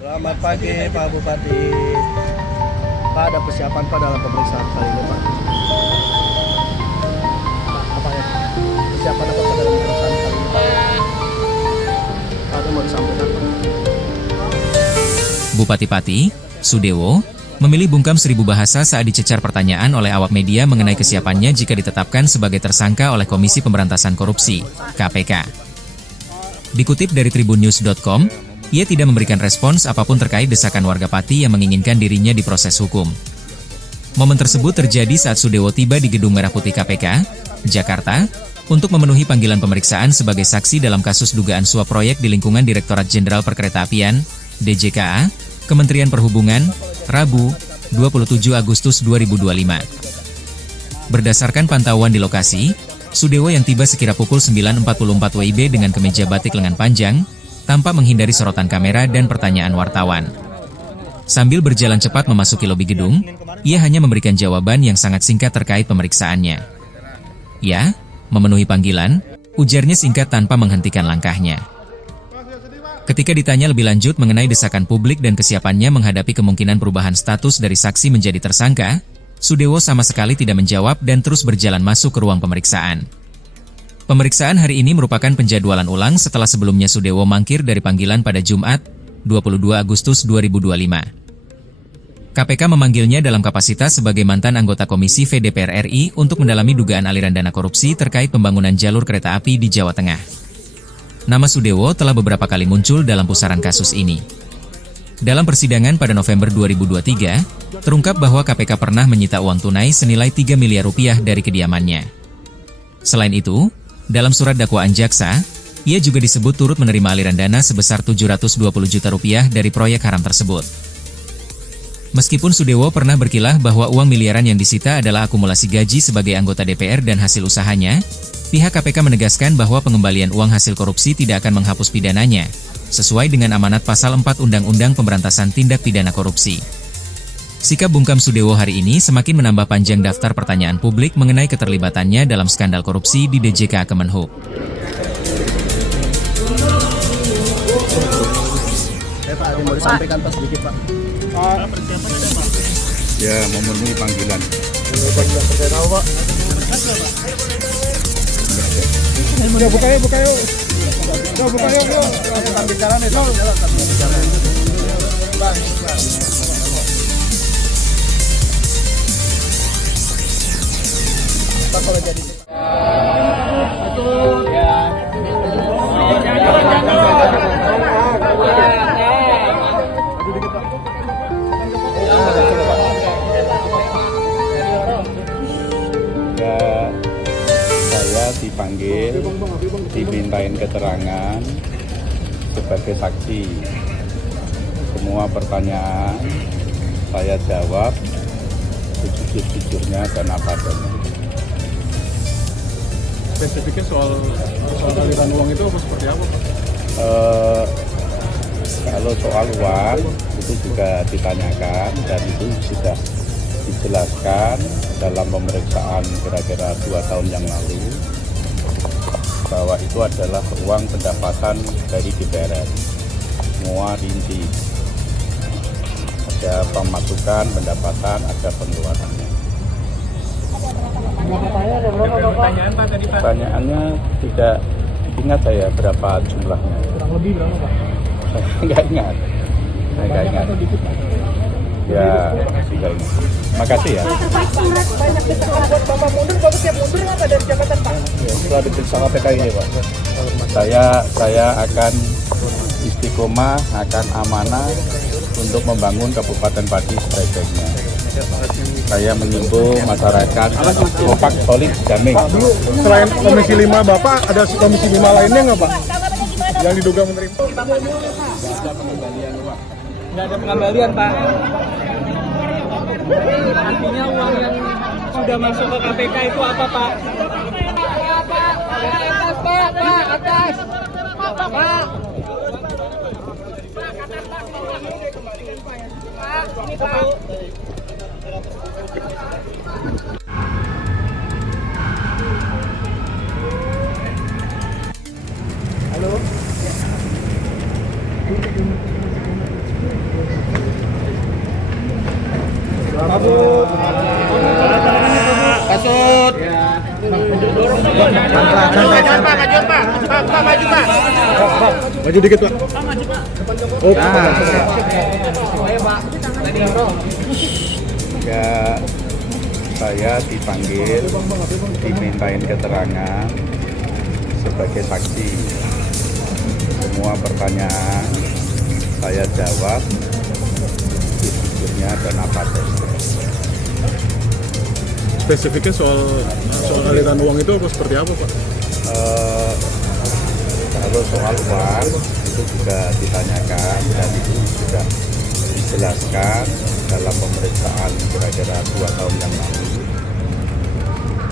Selamat pagi Pak Bupati. Pak, ada persiapan Pak dalam pemeriksaan kali ini Pak? Apa ya? Persiapan apa Pak dalam pemeriksaan kali ini Pak? Ada mau disampaikan Pak? Bupati Pati, Sudewo, memilih bungkam 1000 bahasa saat dicecar pertanyaan oleh awak media mengenai kesiapannya jika ditetapkan sebagai tersangka oleh Komisi Pemberantasan Korupsi, KPK. Dikutip dari tribunnews.com, ia tidak memberikan respons apapun terkait desakan warga Pati yang menginginkan dirinya diproses hukum. Momen tersebut terjadi saat Sudewo tiba di Gedung Merah Putih KPK, Jakarta, untuk memenuhi panggilan pemeriksaan sebagai saksi dalam kasus dugaan suap proyek di lingkungan Direktorat Jenderal Perkeretaapian, DJKA, Kementerian Perhubungan, Rabu, 27 Agustus 2025. Berdasarkan pantauan di lokasi, Sudewo yang tiba sekira pukul 9.44 WIB dengan kemeja batik lengan panjang, tampak menghindari sorotan kamera dan pertanyaan wartawan. Sambil berjalan cepat memasuki lobi gedung, ia hanya memberikan jawaban yang sangat singkat terkait pemeriksaannya. Ya, memenuhi panggilan, ujarnya singkat tanpa menghentikan langkahnya. Ketika ditanya lebih lanjut mengenai desakan publik dan kesiapannya menghadapi kemungkinan perubahan status dari saksi menjadi tersangka, Sudewo sama sekali tidak menjawab dan terus berjalan masuk ke ruang pemeriksaan. Pemeriksaan hari ini merupakan penjadwalan ulang setelah sebelumnya Sudewo mangkir dari panggilan pada Jumat, 22 Agustus 2025. KPK memanggilnya dalam kapasitas sebagai mantan anggota Komisi V DPR RI untuk mendalami dugaan aliran dana korupsi terkait pembangunan jalur kereta api di Jawa Tengah. Nama Sudewo telah beberapa kali muncul dalam pusaran kasus ini. Dalam persidangan pada November 2023, terungkap bahwa KPK pernah menyita uang tunai senilai 3 miliar rupiah dari kediamannya. Selain itu, dalam surat dakwaan jaksa, ia juga disebut turut menerima aliran dana sebesar 720 juta rupiah dari proyek haram tersebut. Meskipun Sudewo pernah berkilah bahwa uang miliaran yang disita adalah akumulasi gaji sebagai anggota DPR dan hasil usahanya, pihak KPK menegaskan bahwa pengembalian uang hasil korupsi tidak akan menghapus pidananya, sesuai dengan amanat Pasal 4 Undang-Undang Pemberantasan Tindak Pidana Korupsi. Sikap bungkam Sudewo hari ini semakin menambah panjang daftar pertanyaan publik mengenai keterlibatannya dalam skandal korupsi di DJK Kemenhub. Pak, ada mau disampaikan Pak sedikit Pak? Persiapan ada Pak? Ya, memenuhi panggilan. Panggilan terkait apa Pak? Ya, buka yuk. Yo, buka yuk. Sambil jalan nih, sambil jalan. Bang. Pak, kalau jadi saya dipanggil, dimintain keterangan sebagai saksi. Semua pertanyaan saya jawab sejujur-jujurnya dan apa adanya. Spesifiknya soal aliran uang itu apa seperti apa Pak? Kalau soal uang itu juga ditanyakan dan itu sudah dijelaskan dalam pemeriksaan kira-kira 2 tahun yang lalu bahwa itu adalah uang pendapatan dari DPR. Semua rinci, ada pemasukan, pendapatan, ada pengeluarannya. Pertanyaan Pak tadi Pak. Pertanyaannya tidak ingat saya berapa jumlahnya. Kurang lebih berapa Pak? Saya nggak ingat. Ya, tidak ingat. Makasih ya. Bapak mundur, Bapak siap mundur nggak dari jabatan Pak? Ya, setelah diperiksa KPK ini Pak. Saya akan istiqomah, akan amanah untuk membangun Kabupaten Pati sebaik-baiknya. Saya mengimbau masyarakat kompak, solid, damai. Pak, dulu selain Komisi 5 Bapak, ada Komisi 5 lainnya nggak Pak? Yang diduga menerima? Nggak ada pengembalian Pak. Artinya uang yang sudah masuk ke KPK itu apa Pak? Atas. Halo. Maju dikit Pak. Oh, Ya, saya dipanggil, dimintain keterangan sebagai saksi. Semua pertanyaan saya jawab, jujurnya dan apa adanya. spesifiknya soal aliran uang itu apa seperti apa Pak? Kalau soal uang itu juga ditanyakan dan itu sudah dijelaskan dalam pemeriksaan kira-kira 2 tahun yang lalu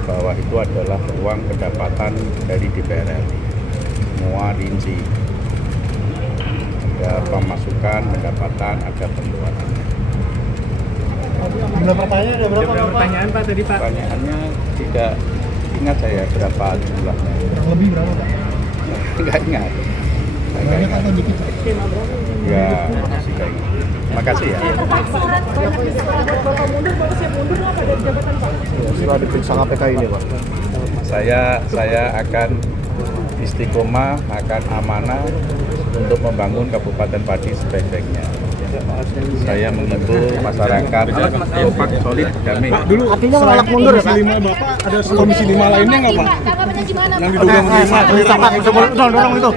bahwa itu adalah uang pendapatan dari DPR RI. Semua rinci. Ada pemasukan, pendapatan, ada pengeluaran. Pertanyaan Pak tadi Pak. Pertanyaannya tidak ingat saya berapa jumlahnya. Kurang lebih berapa Pak? Enggak ingat. Banyak atau dikit? Ya, masih kayak gitu. Terima kasih ya. Sudah diperiksa KPK ini Pak. Saya akan istiqomah, akan amanah untuk membangun Kabupaten Pati sebaik-baiknya. Saya mengimbau masyarakat kompak, solid, damai. Pak, dulu selain Komisi 5 Bapak ada Komisi 5 lainnya nggak Pak? Yang diduga menerima? Dorong itu.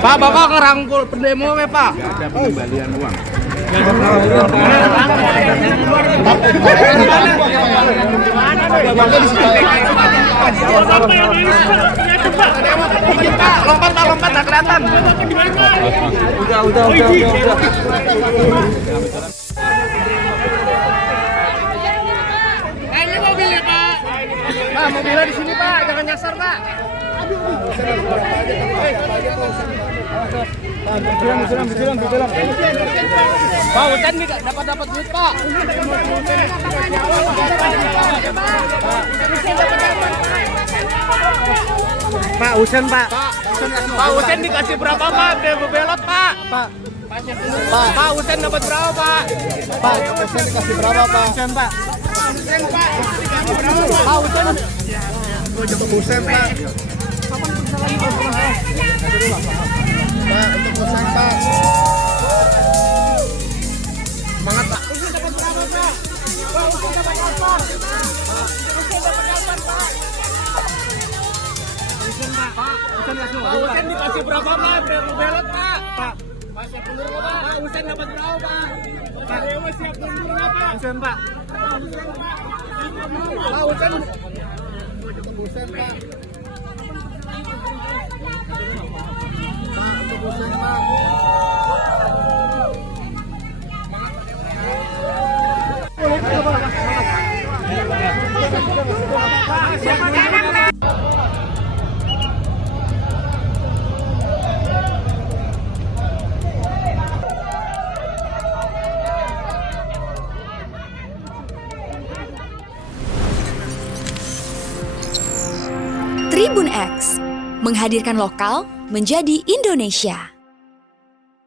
Pak, Bapak ngerangkul pendemo ya Pak. Ada pengembalian uang. Lompat nggak kelihatan. Udah. Ini mobilnya Pak. Pak, mobilnya di sini Pak, jangan nyasar Pak. Pak, Ucen nih dapat duit Pak. Pak Ucen Pak. Pak Ucen dikasih berapa Pak? Belot Pak. Pak Ucen dapat berapa Pak? Pak Ucen dikasih berapa Pak? Ucen Pak. Pak Ucen. Usen Pak. Pak, untuk usen Pak. Semangat Pak. Ucen dapat berapa Pak? Pak Ucen dapat apa? Ucen dapat apa Pak? Ucen Pak. Pak Ucen dikasih berapa Pak? Belot Pak. Pak. Siap mundur Pak. Pak Ucen dapat berapa Pak? Pak Dewa siap mundur Pak. Ucen Pak. Pak Ucen. Ucen Pak. Pak untuk Ucen Pak. Tribun X menghadirkan lokal menjadi Indonesia.